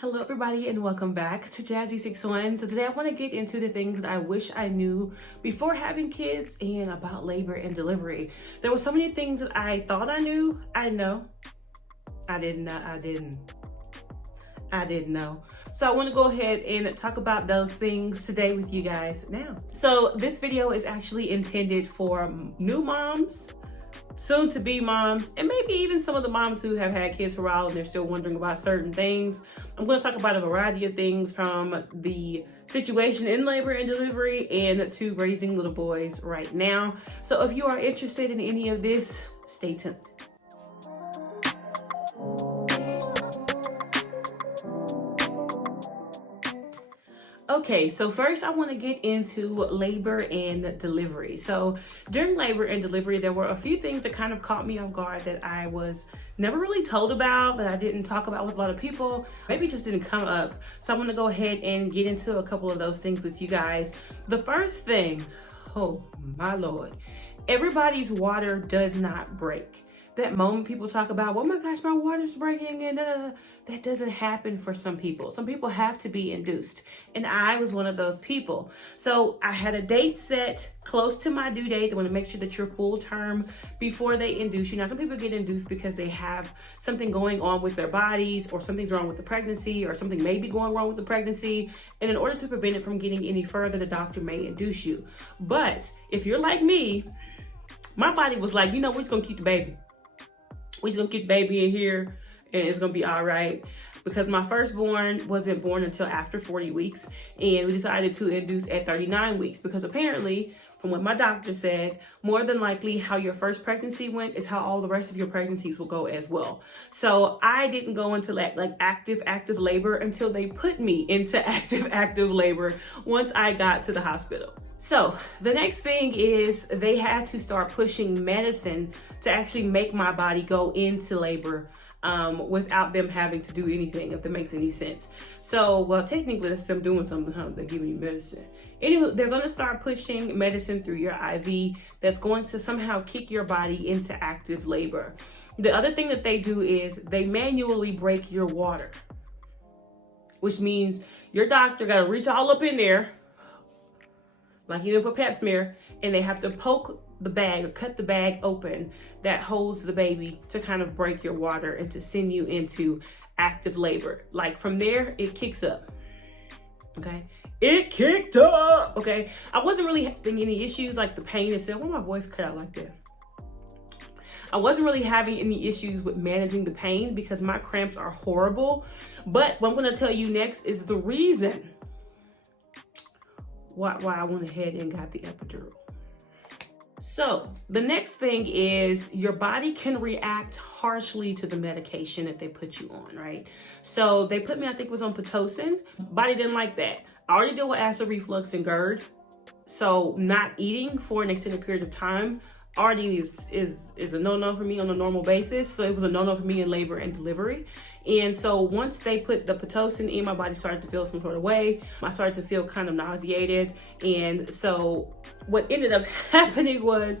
Hello everybody and welcome back to Jazzy61. So today I want to get into the things that I wish I knew before having kids and about labor and delivery. There were so many things that I thought I knew. I didn't know. So I want to go ahead and talk about those things today with you guys now. So this video is actually intended for new moms, soon to be moms, and maybe even some of the moms who have had kids for a while and they're still wondering about certain things. I'm going to talk about a variety of things, from the situation in labor and delivery and to raising little boys right now. So if you are interested in any of this, stay tuned. Okay, so first I want to get into labor and delivery. So during labor and delivery, there were a few things that kind of caught me off guard that I was never really told about, that I didn't talk about with a lot of people, maybe just didn't come up. So I want to go ahead and get into a couple of those things with you guys. The first thing, oh my Lord, everybody's water does not break. That moment people talk about, oh my gosh, my water's breaking, and that doesn't happen for some people. Some people have to be induced, and I was one of those people. So I had a date set close to my due date. They want to make sure that you're full term before they induce you. Now, some people get induced because they have something going on with their bodies, or something's wrong with the pregnancy, or something may be going wrong with the pregnancy. And in order to prevent it from getting any further, the doctor may induce you. But if you're like me, my body was like, you know, we're just going to keep the baby. We're just gonna keep the baby in here and it's gonna be all right. Because my firstborn wasn't born until after 40 weeks, and we decided to induce at 39 weeks because apparently, from what my doctor said, more than likely how your first pregnancy went is how all the rest of your pregnancies will go as well. So I didn't go into like active labor until they put me into active labor once I got to the hospital. So the next thing is they had to start pushing medicine to actually make my body go into labor without them having to do anything, if that makes any sense. So, well, technically that's them doing something, huh? They're giving you medicine. Anywho, they're going to start pushing medicine through your IV that's going to somehow kick your body into active labor. The other thing that they do is they manually break your water, which means your doctor got to reach all up in there, like you know for pap smear, and they have to poke the bag or cut the bag open that holds the baby to kind of break your water and to send you into active labor. Like from there, it kicks up. Okay, it kicked up. Okay, I wasn't really having any issues like the pain itself. Why my voice cut out like that? I wasn't really having any issues with managing the pain because my cramps are horrible. But what I'm going to tell you next is the reason why I went ahead and got the epidural. So the next thing is your body can react harshly to the medication that they put you on, right? So they put me, I think it was on Pitocin. Body didn't like that. I already deal with acid reflux and GERD. So not eating for an extended period of time already is a no-no for me on a normal basis. So it was a no-no for me in labor and delivery. And so once they put the Pitocin in, my body started to feel some sort of way. I started to feel kind of nauseated. And so what ended up happening was,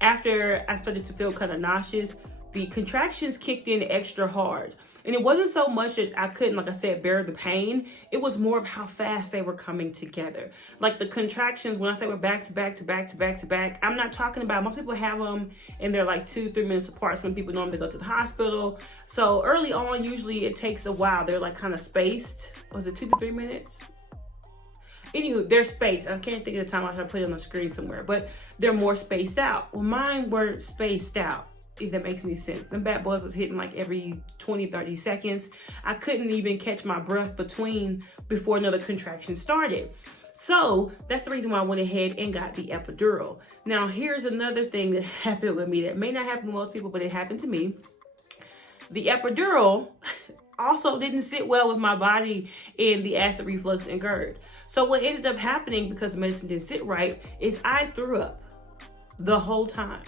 after I started to feel kind of nauseous, the contractions kicked in extra hard. And it wasn't so much that I couldn't, like I said, bear the pain. It was more of how fast they were coming together. Like the contractions, when I say we're back to back to back to back to back, I'm not talking about, most people have them and they're like 2-3 minutes apart. Some people normally go to the hospital. So early on, usually it takes a while. They're like kind of spaced. Was it 2 to 3 minutes? Anywho, they're spaced. I can't think of the time. I should put it on the screen somewhere, but they're more spaced out. Well, mine weren't spaced out, if that makes any sense. Them bad boys was hitting like every 20-30 seconds. I couldn't even catch my breath before another contraction started. So that's the reason why I went ahead and got the epidural. Now, here's another thing that happened with me that may not happen to most people, but it happened to me. The epidural also didn't sit well with my body in the acid reflux and GERD. So what ended up happening, because the medicine didn't sit right, is I threw up the whole time.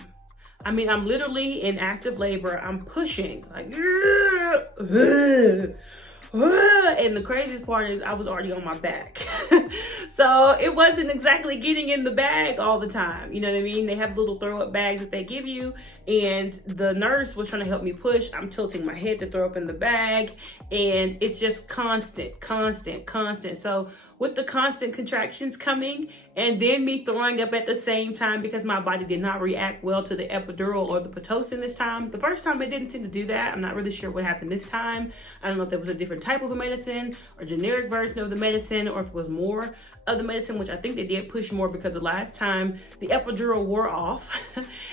I mean, I'm literally in active labor. I'm pushing like, And the craziest part is I was already on my back. So it wasn't exactly getting in the bag all the time. You know what I mean? They have little throw up bags that they give you. And the nurse was trying to help me push. I'm tilting my head to throw up in the bag. And it's just constant. So with the constant contractions coming and then me throwing up at the same time because my body did not react well to the epidural or the Pitocin this time. The first time it didn't seem to do that. I'm not really sure what happened this time. I don't know if there was a different type of a medicine or generic version of the medicine, or if it was more of the medicine, which I think they did push more because the last time the epidural wore off.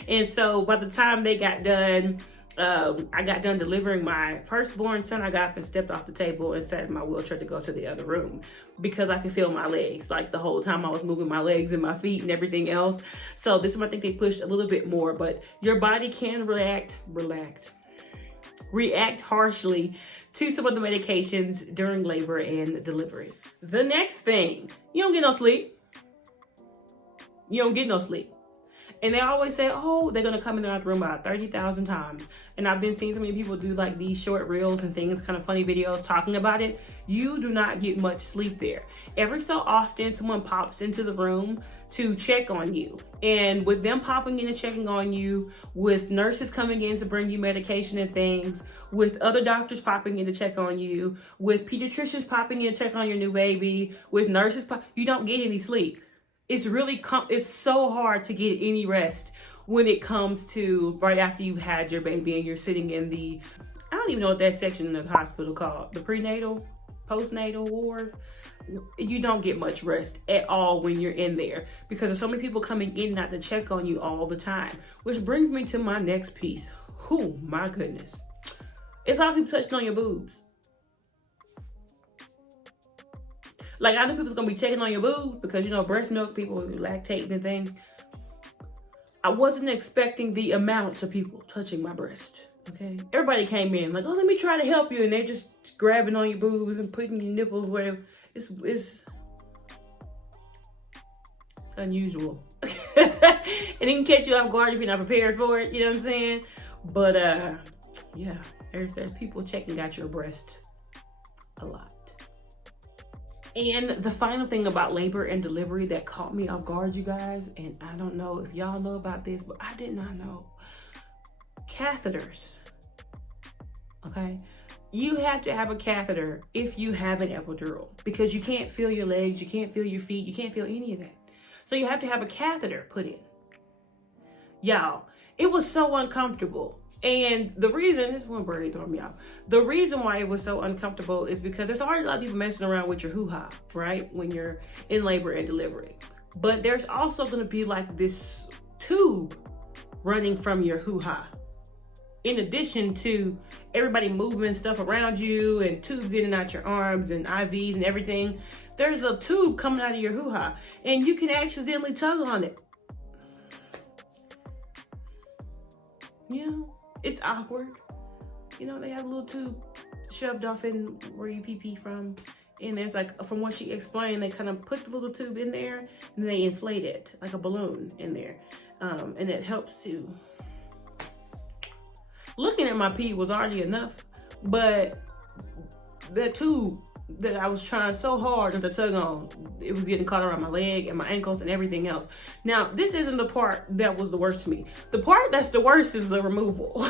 And so by the time they got done, I got done delivering my firstborn son, I got up and stepped off the table and sat in my wheelchair to go to the other room because I could feel my legs. Like the whole time I was moving my legs and my feet and everything else. So this one I think they pushed a little bit more, but your body can react harshly to some of the medications during labor and delivery. The next thing, you don't get no sleep. You don't get no sleep. And they always say, oh, they're going to come in the room about 30,000 times. And I've been seeing so many people do like these short reels and things, kind of funny videos talking about it. You do not get much sleep there. Every so often, someone pops into the room to check on you. And with them popping in and checking on you, with nurses coming in to bring you medication and things, with other doctors popping in to check on you, with pediatricians popping in to check on your new baby, with nurses, you don't get any sleep. It's really, it's so hard to get any rest when it comes to right after you've had your baby and you're sitting in the, I don't even know what that section of the hospital called, the prenatal, postnatal ward. You don't get much rest at all when you're in there because there's so many people coming in and out to check on you all the time, which brings me to my next piece. Oh my goodness. It's all people touching on your boobs. Like, I know people's gonna be checking on your boobs because, you know, breast milk, people lactating and things. I wasn't expecting the amount of people touching my breast, okay? Everybody came in like, oh, let me try to help you. And they're just grabbing on your boobs and putting your nipples where it's unusual. And it can catch you off guard if you're not prepared for it, you know what I'm saying? But, yeah, there's people checking out your breast a lot. And the final thing about labor and delivery that caught me off guard, you guys, and I don't know if y'all know about this, but I did not know. Catheters, okay? You have to have a catheter if you have an epidural because you can't feel your legs, you can't feel your feet, you can't feel any of that. So you have to have a catheter put in. Y'all, it was so uncomfortable. And the reason, this one bird threw me off. The reason why it was so uncomfortable is because there's already a lot of people messing around with your hoo-ha, right? When you're in labor and delivery. But there's also gonna be like this tube running from your hoo-ha. In addition to everybody moving stuff around you and tubes in and out your arms and IVs and everything, there's a tube coming out of your hoo-ha and you can accidentally tug on it. You know? It's awkward. You know, they have a little tube shoved off in where you pee from. And there's like, from what she explained, they kind of put the little tube in there and they inflate it like a balloon in there. And it helps to, looking at my pee was already enough, but that tube that I was trying so hard to tug on, it was getting caught around my leg and my ankles and everything else. Now, this isn't the part that was the worst to me. The part that's the worst is the removal.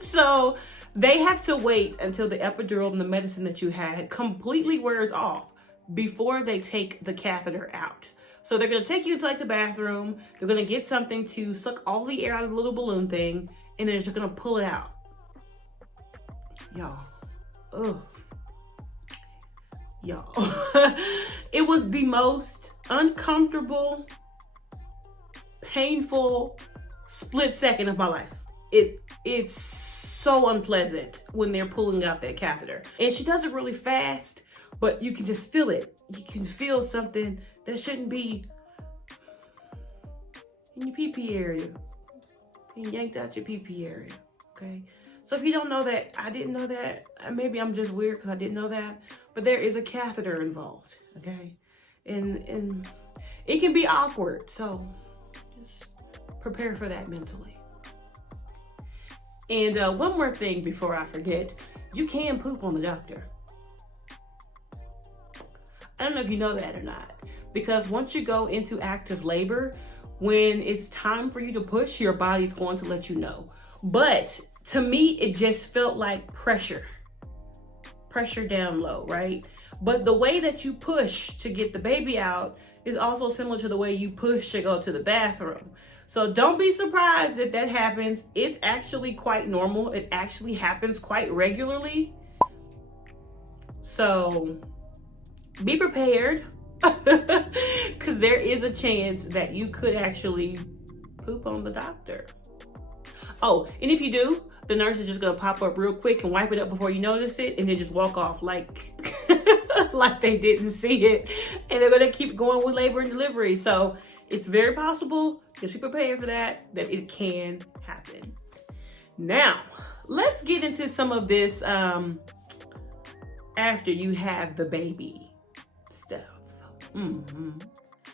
So they have to wait until the epidural and the medicine that you had completely wears off before they take the catheter out. So they're gonna take you to like the bathroom, they're gonna get something to suck all the air out of the little balloon thing, and they're just gonna pull it out. Y'all, ugh. Y'all, it was the most uncomfortable, painful split second of my life. It's so unpleasant when they're pulling out that catheter. And she does it really fast, but you can just feel it. You can feel something that shouldn't be in your pee-pee area. Being yanked out your pee-pee area, okay? So if you don't know that, I didn't know that. Maybe I'm just weird because I didn't know that. But there is a catheter involved, okay? And it can be awkward. So just prepare for that mentally. And one more thing before I forget. you can poop on the doctor. I don't know if you know that or not, because once you go into active labor, when it's time for you to push, your body's going to let you know. But to me, it just felt like pressure down low, right? But the way that you push to get the baby out is also similar to the way you push to go to the bathroom. So don't be surprised that that happens. It's actually quite normal. It actually happens quite regularly. So be prepared, because there is a chance that you could actually poop on the doctor. Oh, and if you do, the nurse is just gonna pop up real quick and wipe it up before you notice it, and then just walk off like like they didn't see it, and they're gonna keep going with labor and delivery. So it's very possible, just be prepared for that it can happen. Now, let's get into some of this after you have the baby stuff.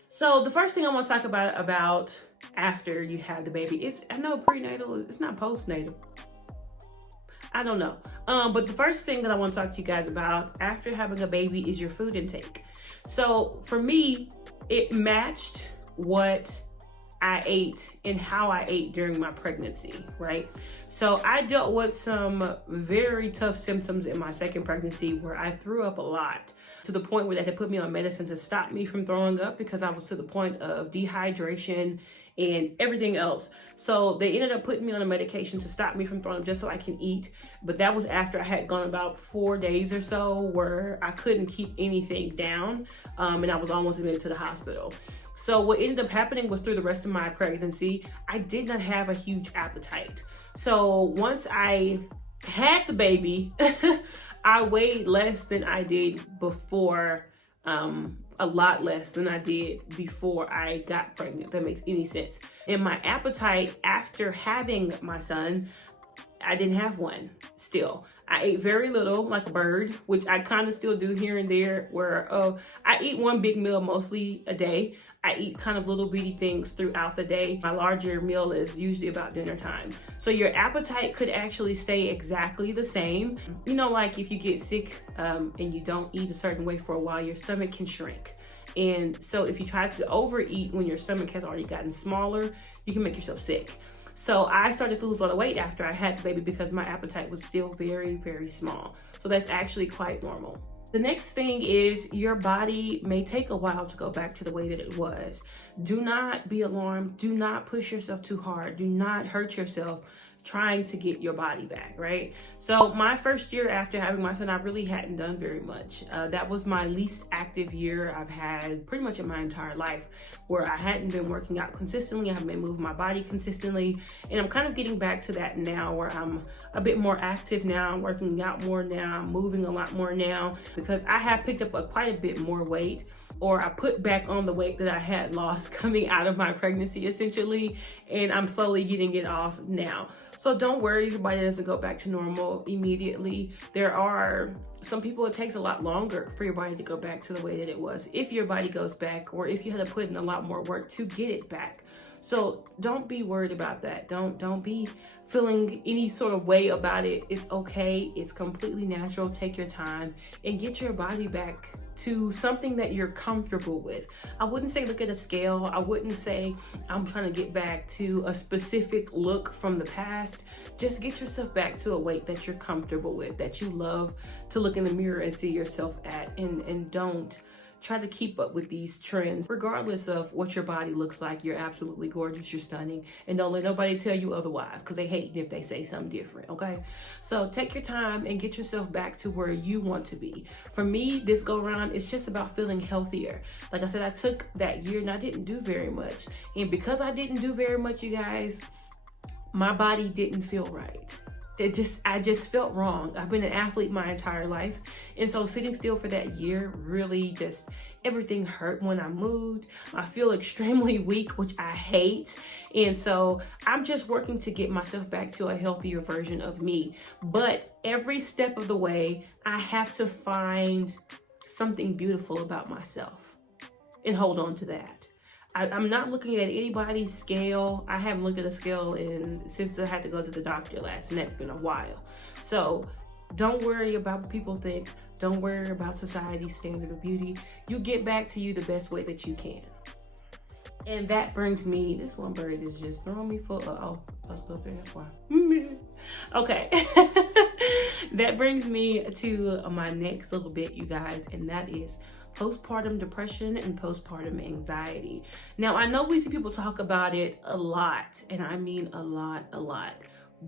So the first thing I want to talk about after you have the baby is, I know prenatal, it's not postnatal. I don't know. But the first thing that I want to talk to you guys about after having a baby is your food intake. So for me, it matched what I ate and how I ate during my pregnancy, right? So I dealt with some very tough symptoms in my second pregnancy where I threw up a lot, to the point where they had put me on medicine to stop me from throwing up, because I was to the point of dehydration and everything else. So they ended up putting me on a medication to stop me from throwing up just so I can eat. But that was after I had gone about 4 days or so where I couldn't keep anything down, and I was almost admitted to the hospital. So what ended up happening was, through the rest of my pregnancy, I did not have a huge appetite. So once I had the baby, I weighed less than I did before, a lot less than I did before I got pregnant, if that makes any sense. And my appetite after having my son, I didn't have one still. I ate very little, like a bird, which I kind of still do here and there, where I eat one big meal mostly a day. I eat kind of little bitty things throughout the day. My larger meal is usually about dinner time. So your appetite could actually stay exactly the same. You know, like if you get sick and you don't eat a certain way for a while, your stomach can shrink. And so if you try to overeat when your stomach has already gotten smaller, you can make yourself sick. So I started to lose a lot of weight after I had the baby because my appetite was still very, very small. So that's actually quite normal. The next thing is, your body may take a while to go back to the way that it was. Do not be alarmed. Do not push yourself too hard. Do not hurt yourself trying to get your body back, right? So my first year after having my son, I really hadn't done very much. That was my least active year I've had pretty much in my entire life, where I hadn't been working out consistently. I haven't been moving my body consistently. And I'm kind of getting back to that now, where I'm a bit more active now. I'm working out more now. I'm moving a lot more now, because I have picked up quite a bit more weight, or I put back on the weight that I had lost coming out of my pregnancy, essentially, and I'm slowly getting it off now. So don't worry if your body doesn't go back to normal immediately. There are some people, it takes a lot longer for your body to go back to the way that it was, if your body goes back, or if you had to put in a lot more work to get it back. So don't be worried about that. Don't be feeling any sort of way about it. It's okay. It's completely natural. Take your time and get your body back to something that you're comfortable with. I wouldn't say look at a scale. I wouldn't say I'm trying to get back to a specific look from the past. Just get yourself back to a weight that you're comfortable with, that you love to look in the mirror and see yourself at, and don't try to keep up with these trends. Regardless of what your body looks like, you're absolutely gorgeous, you're stunning, and don't let nobody tell you otherwise, because they hate if they say something different, okay? So take your time and get yourself back to where you want to be. For me, this go around, it's just about feeling healthier. Like I said, I took that year and I didn't do very much. And because I didn't do very much, you guys, my body didn't feel right. I just felt wrong. I've been an athlete my entire life. And so sitting still for that year, really just everything hurt when I moved. I feel extremely weak, which I hate. And so I'm just working to get myself back to a healthier version of me. But every step of the way, I have to find something beautiful about myself and hold on to that. I'm not looking at anybody's scale. I haven't looked at a scale since I had to go to the doctor last, and that's been a while. So Don't worry about what people think. Don't worry about society's standard of beauty. You get back to you the best way that you can. And that brings me, this one bird is just throwing me for, let's go there, that's why. Okay. That brings me to my next little bit, you guys, and that is postpartum depression and postpartum anxiety. Now, I know we see people talk about it a lot, and I mean a lot.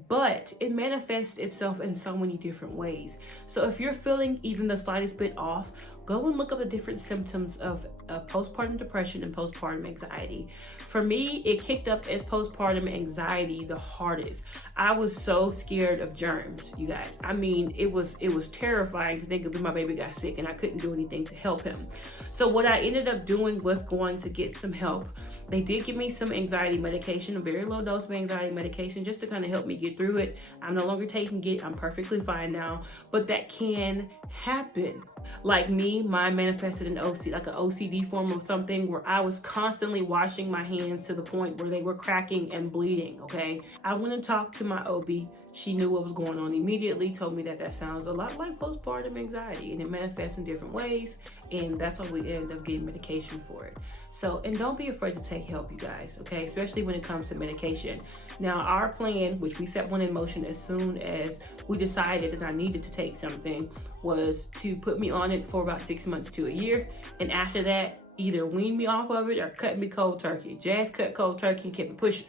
But it manifests itself in so many different ways. So if you're feeling even the slightest bit off, go and look up the different symptoms of postpartum depression and postpartum anxiety. For me, it kicked up as postpartum anxiety the hardest. I was so scared of germs, you guys. I mean, it was terrifying to think of when my baby got sick and I couldn't do anything to help him. So what I ended up doing was going to get some help. They did give me some anxiety medication, a very low dose of anxiety medication, just to kind of help me get through it. I'm no longer taking it. I'm perfectly fine now, but that can happen. Like me, mine manifested an like an OCD form of something where I was constantly washing my hands to the point where they were cracking and bleeding, okay? I went and talked to my OB. She knew what was going on immediately, told me that sounds a lot like postpartum anxiety, and it manifests in different ways, and that's why we end up getting medication for it. So, and don't be afraid to take help, you guys, okay? Especially when it comes to medication. Now, our plan, which we set one in motion as soon as we decided that I needed to take something, was to put me on it for about 6 months to a year, and after that, either wean me off of it or cut me cold turkey. Jazz cut cold turkey and kept me pushing.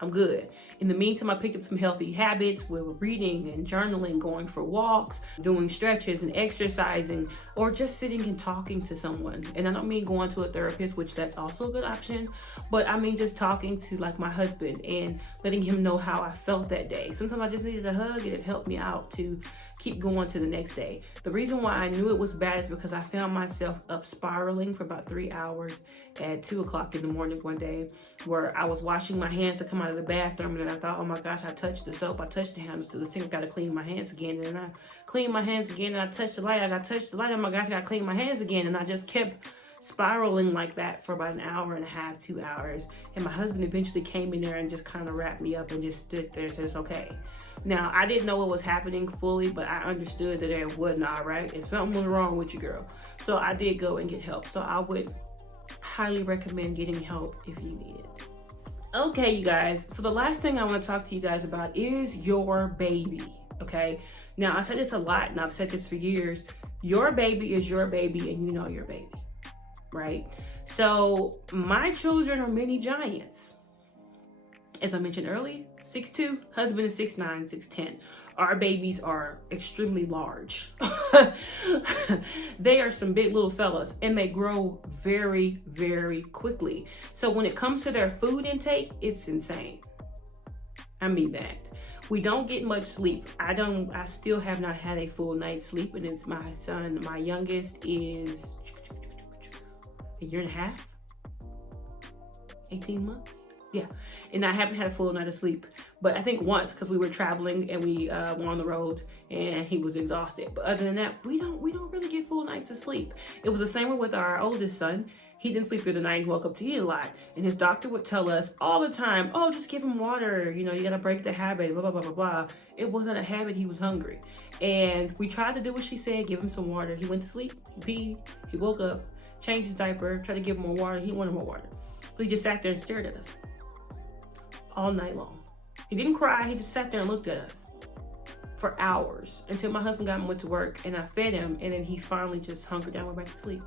I'm good. In the meantime, I picked up some healthy habits with reading and journaling, going for walks, doing stretches and exercising, or just sitting and talking to someone. And I don't mean going to a therapist, which that's also a good option, but I mean just talking to like my husband and letting him know how I felt that day. Sometimes I just needed a hug and it helped me out to keep going to the next day. The reason why I knew it was bad is because I found myself up spiraling for about 3 hours at 2 o'clock in the morning one day, where I was washing my hands to come out of the bathroom, and then I thought, oh my gosh, I touched the soap, I touched the handles to the sink, I gotta clean my hands again, and then I cleaned my hands again, and I touched the light, oh my gosh, I gotta clean my hands again, and I just kept spiraling like that for about an hour and a half, 2 hours, and my husband eventually came in there and just kind of wrapped me up and just stood there and said, it's okay. Now, I didn't know what was happening fully, but I understood that it wasn't all right, and something was wrong with you, girl. So I did go and get help. So I would highly recommend getting help if you need it. Okay, you guys, so the last thing I want to talk to you guys about is your baby, okay? Now, I said this a lot, and I've said this for years. Your baby is your baby, and you know your baby, right? So my children are mini giants. As I mentioned earlier, 6'2", husband is 6'9", 6'10". Our babies are extremely large. They are some big little fellas, and they grow very, very quickly. So when it comes to their food intake, it's insane. I mean that. We don't get much sleep. I still have not had a full night's sleep, and it's my son. My youngest is a year and a half, 18 months. Yeah, and I haven't had a full night of sleep, but I think once, because we were traveling and we were on the road and he was exhausted. But other than that, we don't really get full nights of sleep. It was the same way with our oldest son. He didn't sleep through the night. He woke up to eat a lot, and his doctor would tell us all the time, oh, just give him water. You know, you got to break the habit, blah, blah, blah, blah, blah. It wasn't a habit. He was hungry. And we tried to do what she said, give him some water. He went to sleep, he peed, he woke up, changed his diaper, tried to give him more water. He wanted more water. So he just sat there and stared at us all night long. He didn't cry. He just sat there and looked at us for hours until my husband got him, went to work, and I fed him, and then he finally just hunkered down and went back to sleep.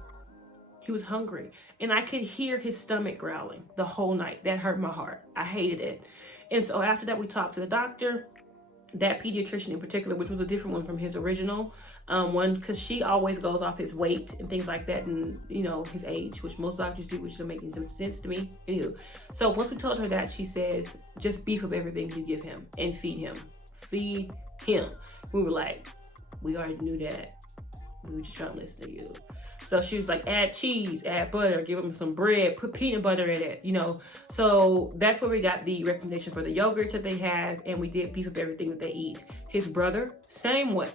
He was hungry, and I could hear his stomach growling the whole night. That hurt my heart. I hated it. And so after that, we talked to the doctor, that pediatrician in particular, which was a different one from his original one, because she always goes off his weight and things like that, and you know, his age, which most doctors do, which doesn't make any sense to me. Anywho, so once we told her that, she says, just beef up everything you give him and feed him. Feed him. We were like, we already knew that. We were just trying to listen to you. So she was like, add cheese, add butter, give him some bread, put peanut butter in it, you know. So that's where we got the recommendation for the yogurts that they have, and we did beef up everything that they eat. His brother, same way.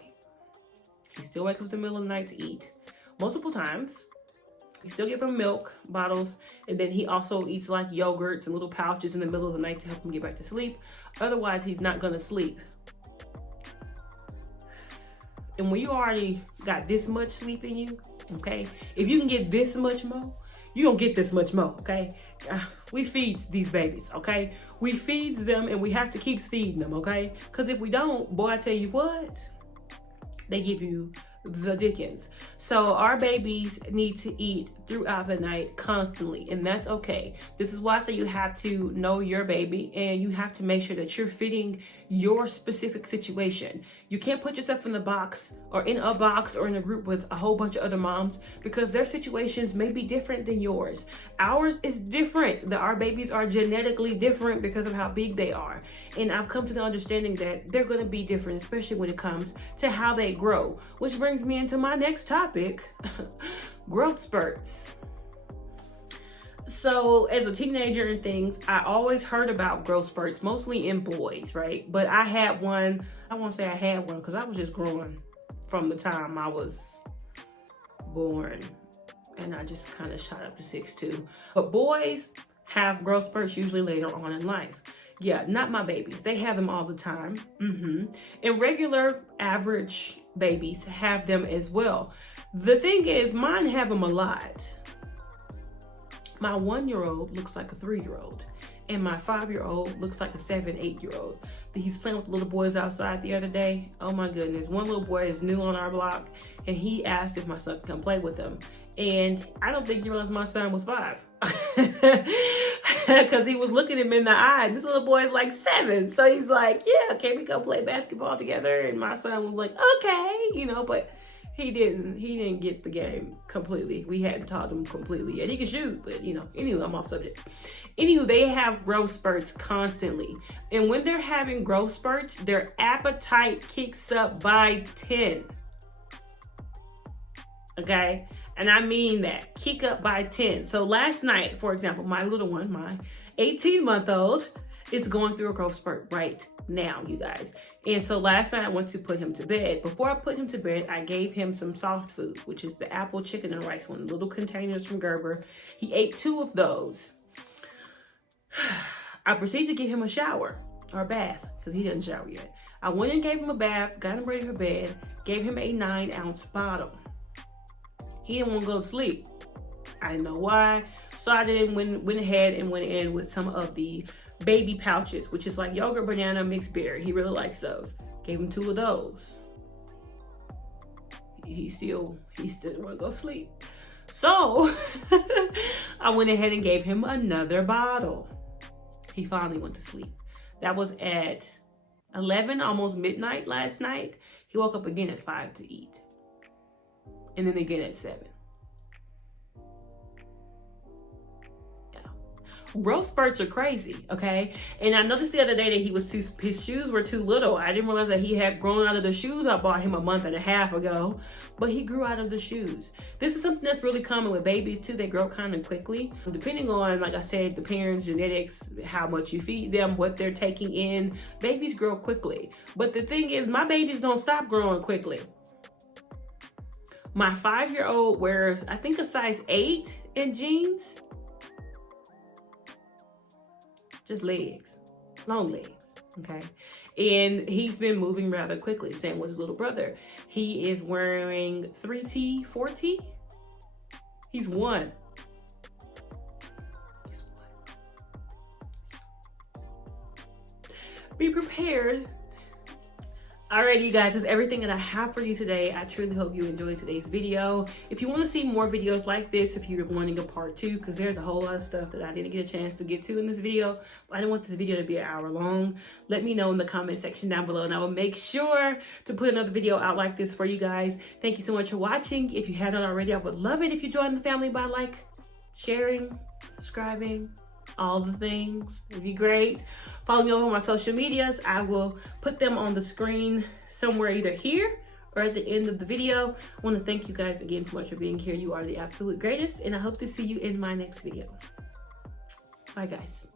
He still wakes up in the middle of the night to eat multiple times. He still give him milk bottles, and then he also eats like yogurts and little pouches in the middle of the night to help him get back to sleep. Otherwise, he's not gonna sleep And when you already got this much sleep in you, okay, if you can get this much more, you don't get this much more, okay? We feed these babies, okay? We feed them, and we have to keep feeding them, okay? Because if we don't, boy, I tell you what, they give you the dickens. So our babies need to eat throughout the night constantly, and that's okay. This is why I say you have to know your baby, and you have to make sure that you're fitting your specific situation. You can't put yourself in the box, or in a box, or in a group with a whole bunch of other moms, because their situations may be different than yours. Ours is different. Our babies are genetically different because of how big they are, and I've come to the understanding that they're going to be different, especially when it comes to how they grow, which brings me into my next topic, growth spurts. So as a teenager and things, I always heard about growth spurts, mostly in boys, right? But I had one, I won't say I had one because I was just growing from the time I was born, and I just kind of shot up to 6'2". But boys have growth spurts usually later on in life. Yeah, not my babies. They have them all the time. And regular average babies have them as well. The thing is, mine have them a lot. My 1-year-old looks like a 3-year-old, and my 5-year-old looks like a 7-8-year-old. He's playing with the little boys outside the other day. Oh my goodness. One little boy is new on our block, and he asked if my son could come play with him. And I don't think he realized my son was 5. Because he was looking him in the eye. This little boy is like 7. So he's like, yeah, can we go play basketball together? And my son was like, okay, but he didn't get the game completely. We hadn't taught him completely yet. He can shoot, but anyway, I'm off subject. Anywho, they have growth spurts constantly. And when they're having growth spurts, their appetite kicks up by 10. Okay? And I mean that, kick up by 10. So last night, for example, my little one, my 18-month-old, is going through a growth spurt right now, you guys. And so last night I went to put him to bed. Before I put him to bed, I gave him some soft food, which is the apple, chicken, and rice one, little containers from Gerber. He ate 2 of those. I proceeded to give him a shower or a bath because he doesn't shower yet. I went and gave him a bath, got him ready for bed, gave him a 9-ounce bottle. He didn't want to go to sleep. I didn't know why. So I then went ahead and went in with some of the baby pouches, which is like yogurt, banana, mixed berry. He really likes those. Gave him 2 of those. He still didn't want to go to sleep. So I went ahead and gave him another bottle. He finally went to sleep. That was at 11, almost midnight last night. He woke up again at 5 to eat. And then again at 7. Yeah. Growth spurts are crazy, okay? And I noticed the other day that his shoes were too little. I didn't realize that he had grown out of the shoes I bought him a month and a half ago, but he grew out of the shoes. This is something that's really common with babies too. They grow kind of quickly. Depending on, like I said, the parents' genetics, how much you feed them, what they're taking in, babies grow quickly. But the thing is, my babies don't stop growing quickly. My 5-year-old wears, I think, a size 8 in jeans. Just legs, long legs, okay? And he's been moving rather quickly. Same with his little brother. He is wearing 3T, 4T. He's 1. Be prepared. Alright, you guys, that's everything that I have for you today. I truly hope you enjoyed today's video. If you want to see more videos like this, if you're wanting a part 2, because there's a whole lot of stuff that I didn't get a chance to get to in this video, I didn't want this video to be an hour long, let me know in the comment section down below, and I will make sure to put another video out like this for you guys. Thank you so much for watching. If you haven't already, I would love it if you join the family by sharing, subscribing, all the things. It'd be great. Follow me over on my social medias. I will put them on the screen somewhere, either here or at the end of the video. I want to thank you guys again so much for being here. You are the absolute greatest, and I hope to see you in my next video. Bye, guys.